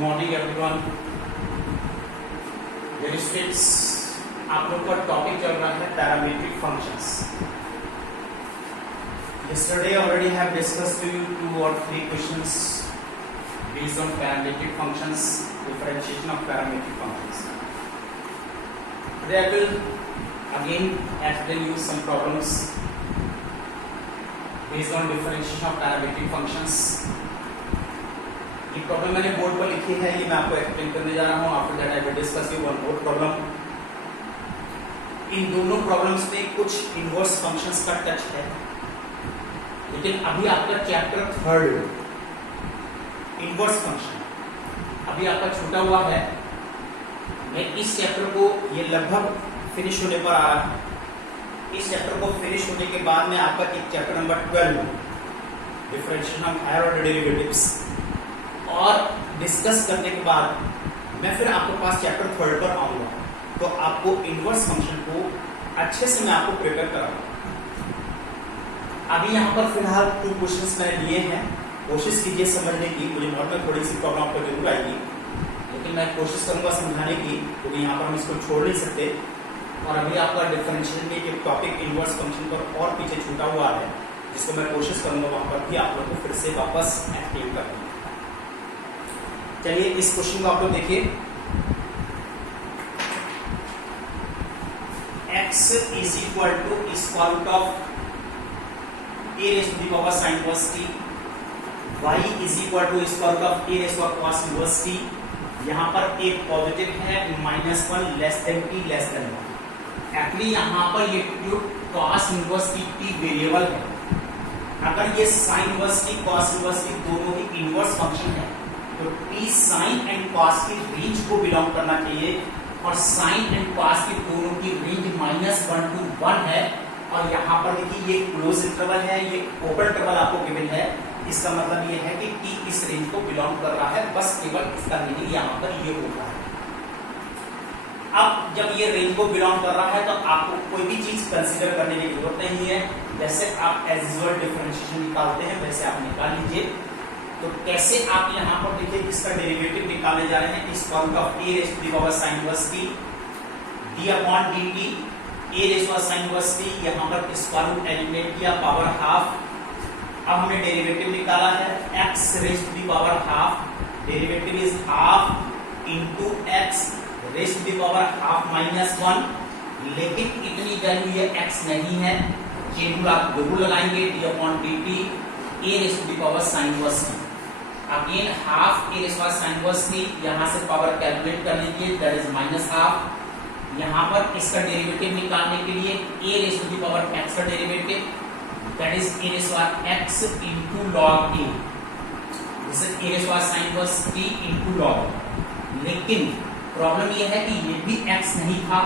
Morning everyone. Students, आप लोग का टॉपिक चल रहा है parametric functions. Yesterday already have discussed to you 2 or 3 questions based on parametric functions, differentiation of parametric functions. Today I will again explain you some problems based on differentiation of parametric functions. ये problem मैंने board पर लिखी है, ये मैं आपको explain करने जा रहा हूँ। After that I will discuss you one more problem. इन दोनों प्रॉब्लम्स में कुछ इनवर्स फंक्शंस का टच है, लेकिन अभी आपका चैप्टर 3 इनवर्स फंक्शन अभी आपका छूटा हुआ है। मैं इस चैप्टर को ये लगभग फिनिश होने पर आ रहा है। इस चैप्टर को फिनिश होने के बाद में आपका एक chapter number 12 differentiation of higher order derivatives और डिस्कस करने के बाद मैं फिर आपके पास चैप्टर 3 पर आऊंगा, तो आपको इनवर्स फंक्शन को अच्छे से मैं आपको प्रिपेयर कराऊंगा। अभी यहाँ पर फिलहाल 2 क्वेश्चंस मैंने लिए हैं, कोशिश कीजिए समझने की। मुझे नोट में थोड़ी सी प्रॉब्लम आपको जरूर आएगी, लेकिन मैं कोशिश करूंगा समझाने की, क्योंकि यहाँ पर हम इसको छोड़ नहीं सकते। और अभी आपका डिफरेंशिएशन में एक टॉपिक इनवर्स फंक्शन पर और पीछे छूटा हुआ है, जिसको मैं कोशिश करूंगा वहां पर भी आप लोग को फिर से वापस एक्टिव करना। चलिए इस क्वेश्चन को आप लोग देखिए। x is equal to square root of a raise to the power sin inverse t, y is equal to square root of a raise to cos inverse t। यहाँ पर एक पॉजिटिव है, -1 less than t less than 1। Actually यहाँ पर ये cos inverse t variable है। अगर ये sin inverse t cos inverse t दोनों ही इनवर्स फंक्शन है, तो t sin एंड cos की रेंज को बिलोंग करना चाहिए, और sin एंड cos की दोनों की रेंज -1 to 1 है। और यहाँ पर देखिए ये क्लोज इंटरवल है, ये ओपन इंटरवल आपको गिवन है। इसका मतलब ये है कि t इस रेंज को बिलोंग कर रहा है, बस केवल इसका मीनिंग यहाँ पर ये होता है। अब जब ये रेंज को बिलोंग कर रहा है, तो आपको कोई भी चीज कंसीडर करने की जरूरत नहीं है। जैसे आप एज यूजुअल डिफरेंशिएशन निकालते हैं, वैसे आप निकाल लीजिए। तो कैसे आप यहाँ पर देखिए इसका डेरिवेटिव निकालने जा रहे हैं। Square root of a raise to the power sin inverse t d upon dt, a raise to sin inverse t, यहाँ पर स्क्वायर रूट एलिमिनेट किया, पावर हाफ। अब हमने डेरिवेटिव निकाला है x raise to the power half, derivative is half into x raise to the power half -1। लेकिन इतनी value ये x नहीं है, चेन रूल आप जरूर लगाएंगे, d upon dt a raise to the power sin inverse t। Again half a raise to sin inverse t, यहां से पावर कैलकुलेट कर लीजिए, दैट इज -हाफ। यहां पर इसका डेरिवेटिव निकालने के लिए a raise to the power x का derivative, that is a raise to x into log a, this is a raise to sin inverse t into log। लेकिन प्रॉब्लम ये है कि ये भी x नहीं था।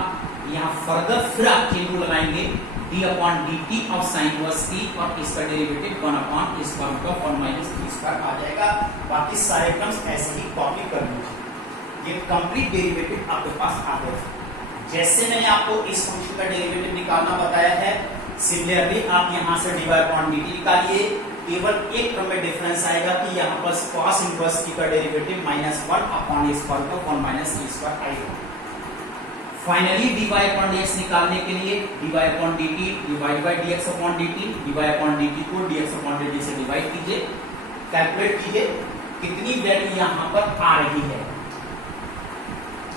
यहां फर्दर फिर आप चेन रूल लगाएंगे, d upon dt of sin inverse t, और इसका derivative 1 upon square root of 1 minus t square आ जाएगा। बाकी सारे टर्म्स ऐसे ही कॉपी कर लीजिए। ये कंप्लीट डेरिवेटिव आपके पास आ गया। जैसे मैंने आपको इस फंक्शन का डेरिवेटिव निकालना बताया है, सिमिलरली आप यहां से dy अपॉन dt निकालिए। केवल एक टर्म में डिफरेंस आएगा कि यहां पर cos इनवर्स t का derivative -1 upon square root of 1 minus t square आएगा। फाइनली dy अपॉन dx निकालने के लिए dy upon dt divide by dx upon dt, dy upon dt को dx अपॉन dt से डिवाइड कीजिए, कैलकुलेट कीजिए कितनी वैल्यू यहां पर आ रही है।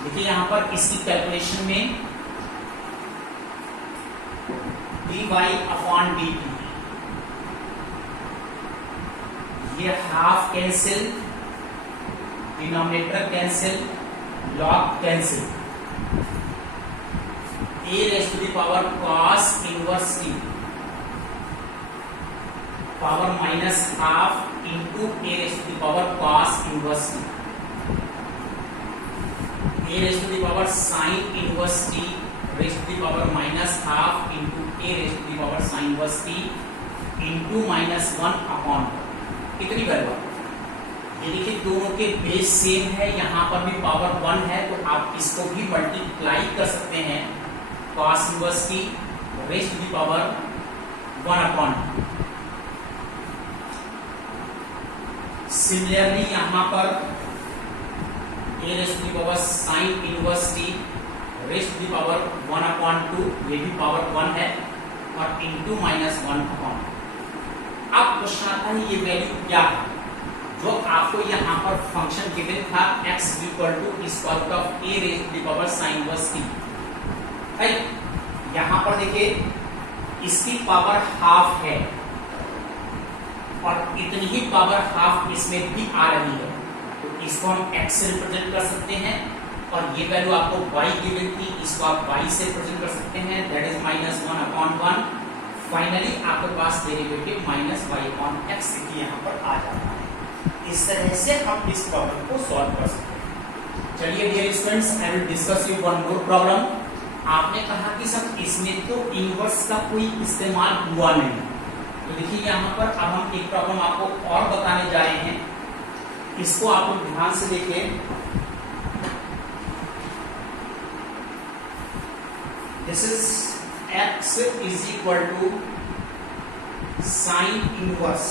देखिए यहां पर इसकी कैलकुलेशन में dy अपॉन dt, ये half cancel, denominator cancel, log cancel, a raise to the power cos inverse t power -half into a raise to the power cos inverse t, a raise to the power sin inverse t raise to the power -half into a raise to the power sin inverse t into -1 upon. कितनी value? ये देखिए दोनों के base same है, यहाँ पर भी power 1 है, तो आप इसको भी मल्टीप्लाई कर सकते हैं। cos inverse t raise to the power 1 upon. Similarly यहां पर a raise to the power sine inverse t raise to the power 1/2, ये भी पावर 1 है, और इनटू -1/। अब क्वेश्चन आता है ये वैल्यू क्या है, जो आपको यहाँ पर फंक्शन गिवन था x equal to square root of a raise to the power sine inverse t है। यहाँ पर देखिए इसकी पावर हाफ है और इतनी ही पावर हाफ इसमें भी आ रही है, तो इसको हम x से रिप्रेजेंट कर सकते हैं, और ये वैल्यू आपको y गिवन थी, इसको आप y से रिप्रेजेंट कर सकते हैं, दैट इज -1/1। फाइनली आपके पास डेरिवेटिव -y/x यहाँ पर आ जाता है। इस तरह से हम इस प्रॉब्लम को सॉल्व कर सकते हैं। चलिए dear students, I will discuss you one more problem. आपने कहा कि सर इसमें तो इनवर्स का कोई इस्तेमाल हुआ नहीं, तो देखिए यहाँ पर अब हम एक प्रॉब्लम आपको और बताने जा रहे हैं, इसको आप लोग ध्यान से देखिए। This is x is equal to sine inverse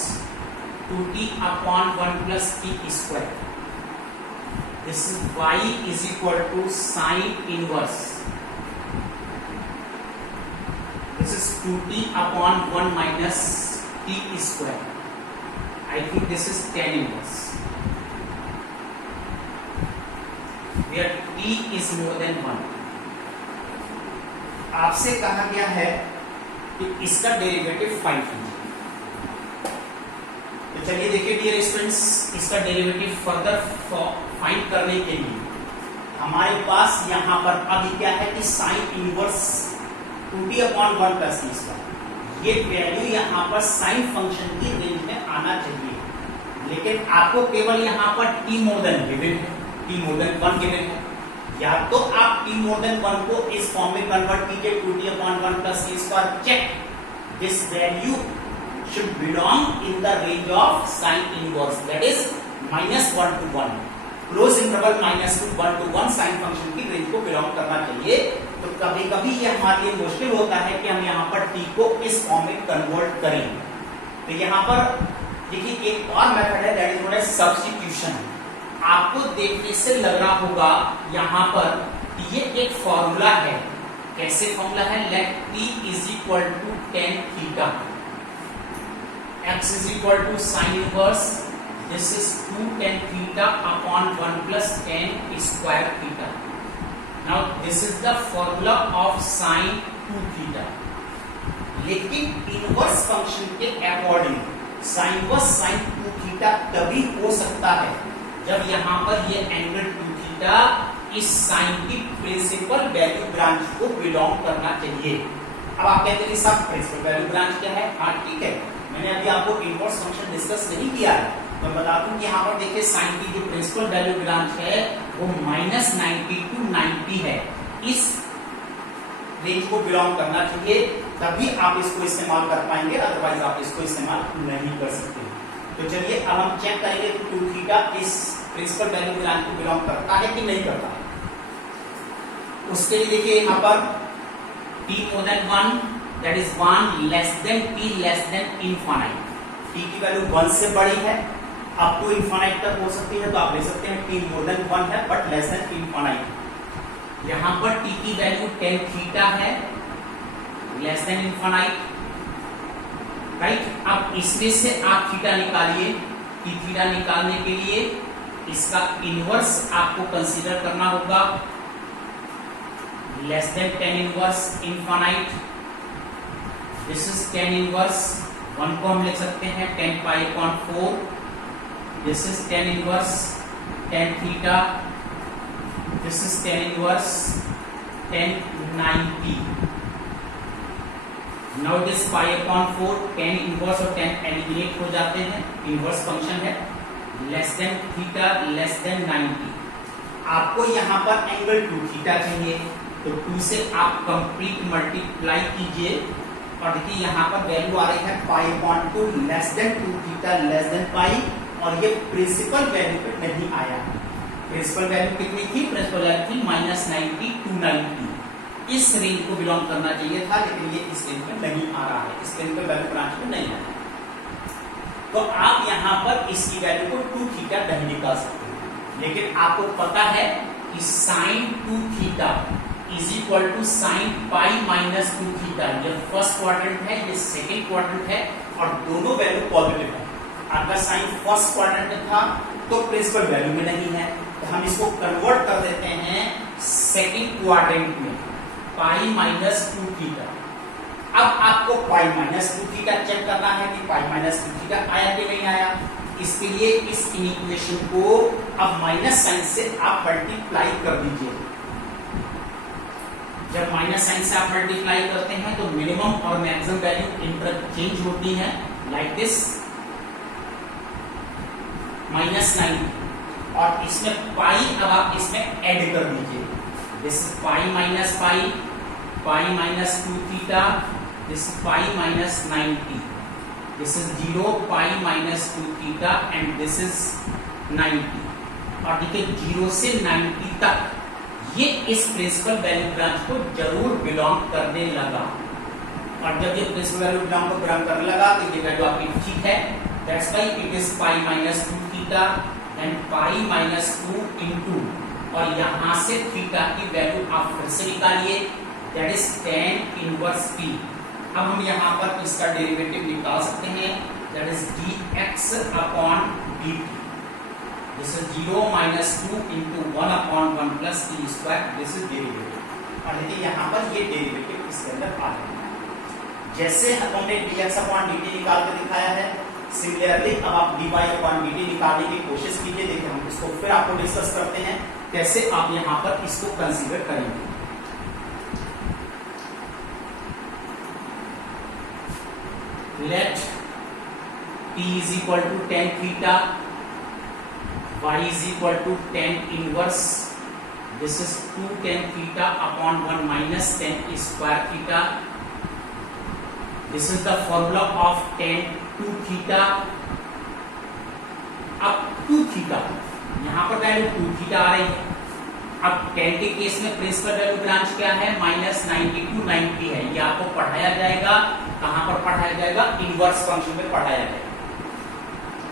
2t/1 plus t square. This is y is equal to sine inverse, this is 2t/1 minus t square. I think this is tan inverse, where t is more than 1. आपसे कहा गया है कि इसका derivative find कीजिए। तो चलिए देखिए डियर स्टूडेंट्स, इसका डेरिवेटिव फर्दर फाइंड करने के लिए हमारे पास यहाँ पर अभी क्या है कि sign inverse 2t/1 plus t square, ये वैल्यू यहाँ पर साइन फंक्शन की रेंज में आना चाहिए, लेकिन आपको केवल यहाँ पर t मोर देन गिवन है, t मोर देन 1 गिवन है। या तो आप t मोर देन 1 को इस फॉर्म में कन्वर्ट कीजिए 2t/1 plus t square, check this value should belong in the range of sin inverse, that is -1 to 1, close interval -1 to 1 sine function की range को बिलोंग करना चाहिए। तो कभी कभी ये हमारे लिए मुश्किल होता है कि हम यहाँ पर t को इस फॉर्म में कन्वर्ट करें। तो यहाँ पर देखिए एक और मेथड है, that is known as substitution. आपको देखने से लग रहा होगा यहाँ पर ये एक फॉर्मूला है। कैसे फॉर्मूला है? Let t is equal to tan theta, x is equal to sine inverse, this is 2 tan theta upon 1 plus tan square theta. Now this is the formula of sin 2 theta. लेकिन inverse function के according sin inverse sin 2 theta तभी हो सकता है जब यहाँ पर ये एंगल 2 थीटा इस साइन की प्रिंसिपल वैल्यू ब्रांच को बिलोंग करना चाहिए। अब आप कहते हैं साहब प्रिंसिपल वैल्यू ब्रांच क्या है? हाँ ठीक है, मैंने अभी आपको इनवर्स फंक्शन डिस्कस नहीं किया है, मैं बता दूं कि यहाँ पर देखिए साइन की जो प्रिंसिपल वैल्यू ब्रांच है वो -90 to 90 है, इस रेंज को बिलोंग करना चाहिए, तभी आप इसको इस्तेमाल कर पाएंगे, अदरवाइज आप इसको इस्तेमाल नहीं कर सकते। तो चलिए अब हम चेक करेंगे कि 2 थीटा इस प्रिंसिपल वैल्यू ब्रांच को बिलोंग करता है कि नहीं करता है। उसके लिए देखिए यहाँ पर t more than 1, that is 1 less than t less than infinite, t की वैल्यू 1 से बड़ी है, अप टू इनफाइनाइट तक हो सकती है, तो आप ले सकते हैं t मोर देन 1 है बट लेस देन इनफाइनाइट। यहाँ पर t की वैल्यू tan थीटा है, लेस देन इनफाइनाइट, राइट। अब इसमें से आप थीटा निकालिए, t थीटा निकालने के लिए इसका इनवर्स आपको कंसीडर करना होगा, less than tan inverse infinite, this is tan inverse 1 को हम लिख सकते हैं tan π/4, this is tan inverse tan theta, this is tan inverse tan 90. Now this π/4 tan inverse और tan एलिमिनेट हो जाते हैं, इनवर्स फंक्शन है, less than theta less then 90। आपको यहाँ पर एंगल 2 थीटा चाहिए, तो 2 से आप कंप्लीट मल्टीप्लाई कीजिए और देखिए यहाँ पर वैल्यू आ रही है π/2 less than 2 theta less than pi, और ये प्रिंसिपल वैल्यू पे नहीं आया। प्रिंसिपल वैल्यू कितनी थी? प्रिंसिपल वैल्यू थी -90 to 90, इस रेंज को बिलोंग करना चाहिए था, लेकिन ये इस रेंज में नहीं आ रहा है, इस रेंज पे वैल्यू ब्रांच में नहीं आया। तो आप यहाँ पर इसकी वैल्यू को 2 थीटा नहीं निकाल सकते, लेकिन आपको पता है कि sine 2 theta is equal to sine pi minus 2 theta. ये फर्स्ट क्वाड्रेंट है, ये सेकंड क्वाड्रेंट है और दोनों वैल्यू पॉजिटिव है। अगर साइन फर्स्ट क्वाड्रेंट में था तो प्रिंसिपल वैल्यू में नहीं है, तो हम इसको कन्वर्ट कर देते हैं सेकंड क्वाड्रेंट में, पाई माइनस 2 थीटा। अब आपको पाई माइनस 2 थीटा चेक करना है कि पाई माइनस 2 थीटा आया कि नहीं आया। इसके लिए इस इक्वेशन को अब माइनस साइन से आप मल्टीप्लाई कर दीजिए। जब माइनस साइन से आप मल्टीप्लाई करते हैं तो मिनिमम और मैक्सिमम वैल्यू इंटरचेंज होती है, लाइक दिस -9, और इसमें पाई अब आप इसमें ऐड कर दीजिए। This is pi minus pi, pi minus 2 theta, this is pi minus 90, this is 0, pi minus 2 theta and this is 90। और देखिए 0 से 90 तक ये इस प्रिंसिपल वैल्यू ब्रांच को जरूर बिलोंग करने लगा। और जब ये प्रिंसिपल वैल्यू ब्रांच को बिलोंग करने लगा तो ये वैल्यू आपकी ठीक है। That's why it is pi minus 2 theta and pi minus 2 into, और यहां से थीटा की वैल्यू आप फिर से निकालिए, that is tan inverse t। अब हम यहाँ पर इसका डेरिवेटिव निकाल सकते हैं, that is dx upon dt। This is 0 minus 2 into 1 upon 1 plus T square, this is derivative. और देखिए यहाँ पर ये डेरिवेटिव इसके अंदर आ गया है। जैसे हमने dx अपॉन dt निकाल के दिखाया है, सिमिलरली अब आप dy अपॉन dt निकालने की कोशिश कीजिए। देखिए हम इसको फिर आपको डिस्कस करते हैं कैसे आप यहाँ पर इसको कंसीडर करेंगे। Let t is equal to tan theta, y is equal to tan inverse, this is 2 tan theta upon 1 minus tan square theta, this is the formula of tan 2 theta। अब 2 theta यहाँ पर value 2 theta आ रही है। अब tan के case में principal value branch क्या है, -90 to 90 है। ये आपको पढ़ाया जाएगा, कहां पर पढ़ाया जाएगा, इनवर्स फंक्शन में पढ़ाया जाएगा।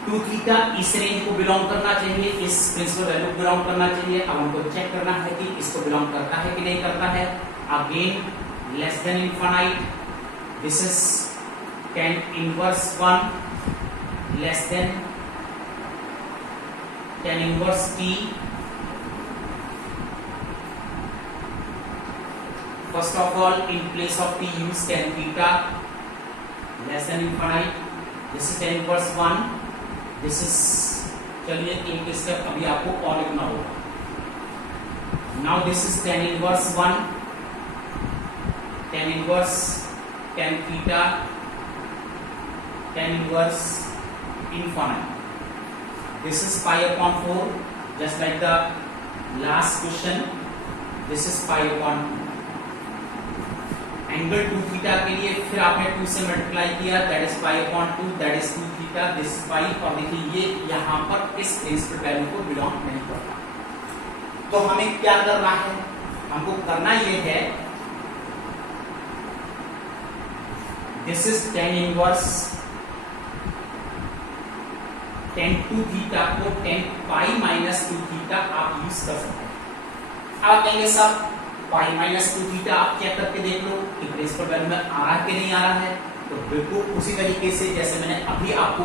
2 थीटा इस रेंज को बिलोंग करना चाहिए, इस प्रिंसिपल वैल्यू को बिलोंग करना चाहिए। अब हमको चेक करना है कि इसको बिलोंग करता है कि नहीं करता है। Again less than infinite, this is tan inverse 1 less then tan inverse t। First of all, in place of t use tan theta less than infinite, this is tan inverse 1, this is, चलिए एक step अभी आपको और लिखना होगा। Now this is tan inverse 1, tan inverse tan theta, tan inverse infinite, this is pi upon 4, just like the last question, this is pi upon 2। Angle 2 theta के लिए फिर आपने 2 से मल्टीप्लाई किया, that is pi upon 2, that is 2 theta, this is pi. और देखिए ये यहाँ पर इस प्रिंसिपल वैल्यू को बिलोंग नहीं करता। तो हमें क्या करना है, हमको करना ये है, this is tan inverse tan 2 theta को tan पाई माइनस 2 थीटा आप यूज कर सकते हैं। अब कहेंगे सब पाई माइनस 2 थीटा आप चेक करके देख लो कि प्रिंसिपल वैल्यू में आ रहा है कि नहीं आ रहा है। तो बिल्कुल उसी तरीके से जैसे मैंने अभी आपको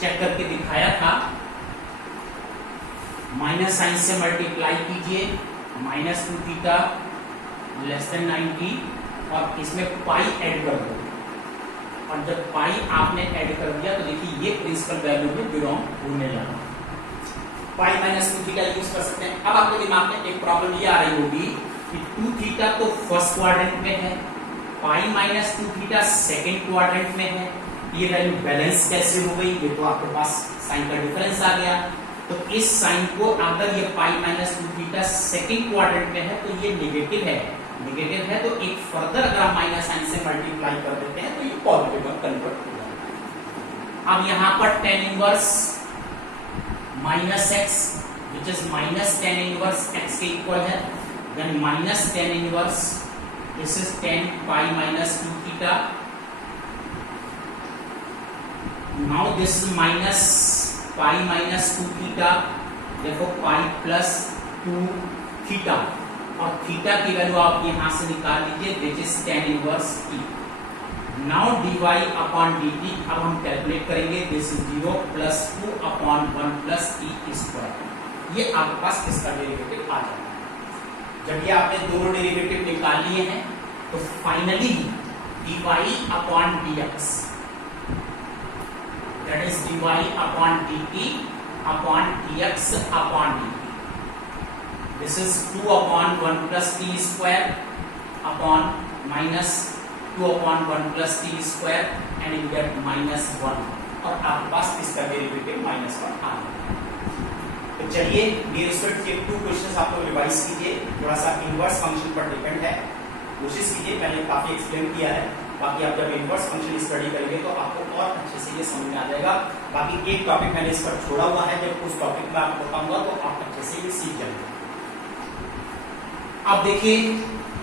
चेक करके दिखाया था, माइनस साइन से मल्टीप्लाई कीजिए, -2 थीटा लेस देन 90, और इसमें पाई ऐड कर दो। और जब पाई आपने ऐड कर दिया तो देखिए ये प्रिंसिपल वैल्यू में बिलोंग होने लगा। पाई माइनस 2 थीटा यूज कर सकते हैं। अब आपके दिमाग में एक प्रॉब्लम ये आ रही होगी कि 2 थीटा तो फर्स्ट क्वाड्रेंट में है, पाई माइनस 2 थीटा सेकंड क्वाड्रेंट में है, ये वैल्यू बैलेंस कैसे हो गई। ये तो आपके पास साइन का डिफरेंस आ गया। तो इस साइन को अगर ये पाई माइनस 2 थीटा सेकंड क्वाड्रेंट में है तो ये नेगेटिव है, नेगेटिव है तो एक फर्दर अगर हम माइनस साइन से मल्टीप्लाई कर देते हैं तो ये पॉजिटिव में कन्वर्ट हो जाएगा। अब यहाँ पर tan inverse -x which is -tan inverse x के इक्वल है, then -tan inverse, this is tan pi minus 2 theta। Now this is minus pi minus 2 theta देखो पाई प्लस 2 थीटा, और थीटा की वैल्यू आप यहां से निकाल लीजिए, which is tan inverse e। Now dy upon dt अब हम कैलकुलेट करेंगे, this is 0 plus 2 upon 1 plus e square. ये आपके पास इसका डेरिवेटिव आ जाएगा। जब ये आपने दोनों डेरिवेटिव निकाल लिए हैं तो finally dy upon dx, that is dy upon dt upon dx upon dt, this is 2 upon 1 plus t square upon minus 2 upon 1 plus t square and you get minus 1, और आपके पास इसका डेरिवेटिव माइनस 1 आ गया। तो चलिए dear student, ये 2 questions आप लोग revise कीजिए, थोड़ा सा इनवर्स फंक्शन पर डिपेंड है, कोशिश कीजिए, मैंने काफी एक्सप्लेन किया है, बाकी आप जब इनवर्स फंक्शन स्टडी करेंगे तो आपको और अच्छे से ये समझ में आ जाएगा। बाकी एक टॉपिक मैंने इस पर छोड़ा हुआ है, जब उस टॉपिक में आपको बताऊंगा तो आप अच्छे से ये सीख जाएंगे। अब देखिए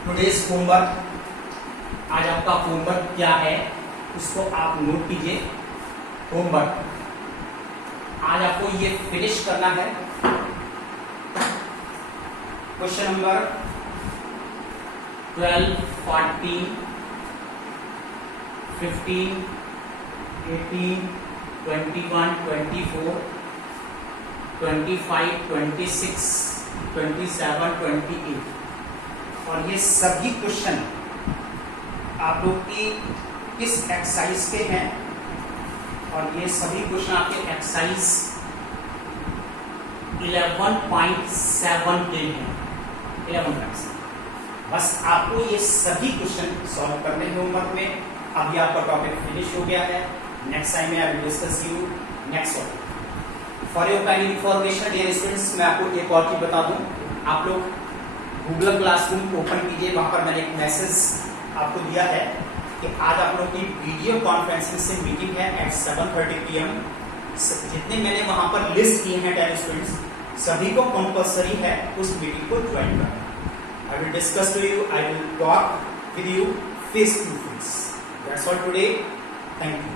टुडेज होमवर्क, आज आपका होमवर्क क्या है उसको आप नोट कीजिए। होमवर्क आज आपको ये फिनिश करना है, क्वेश्चन नंबर 12, 14, 15, 18, 21, 24, 25, 26, 27, 28, और ये सभी क्वेश्चन आप लोग की किस एक्सरसाइज के हैं, और ये सभी क्वेश्चन आपके एक्सरसाइज 11.7 के हैं, 11.7। बस आपको ये सभी क्वेश्चन सॉल्व करने हैं होमवर्क में। अभी आपका टॉपिक फिनिश हो गया है, नेक्स्ट टाइम में I will discuss you next topic. For your kind information dear students, मैं आपको एक और चीज बता दूं, आप लोग गूगल क्लासरूम ओपन कीजिए, वहां पर मैंने एक मैसेज आपको दिया है कि आज आप लोग की वीडियो कॉन्फ्रेंसिंग से मीटिंग है एट 7:30 PM। जितने मैंने वहां पर लिस्ट किए हैं 10 स्टूडेंट्स, सभी को कंपल्सरी है उस मीटिंग को ज्वाइन करना। I will discuss to you, I will talk with you face to face. That's all today, thank you.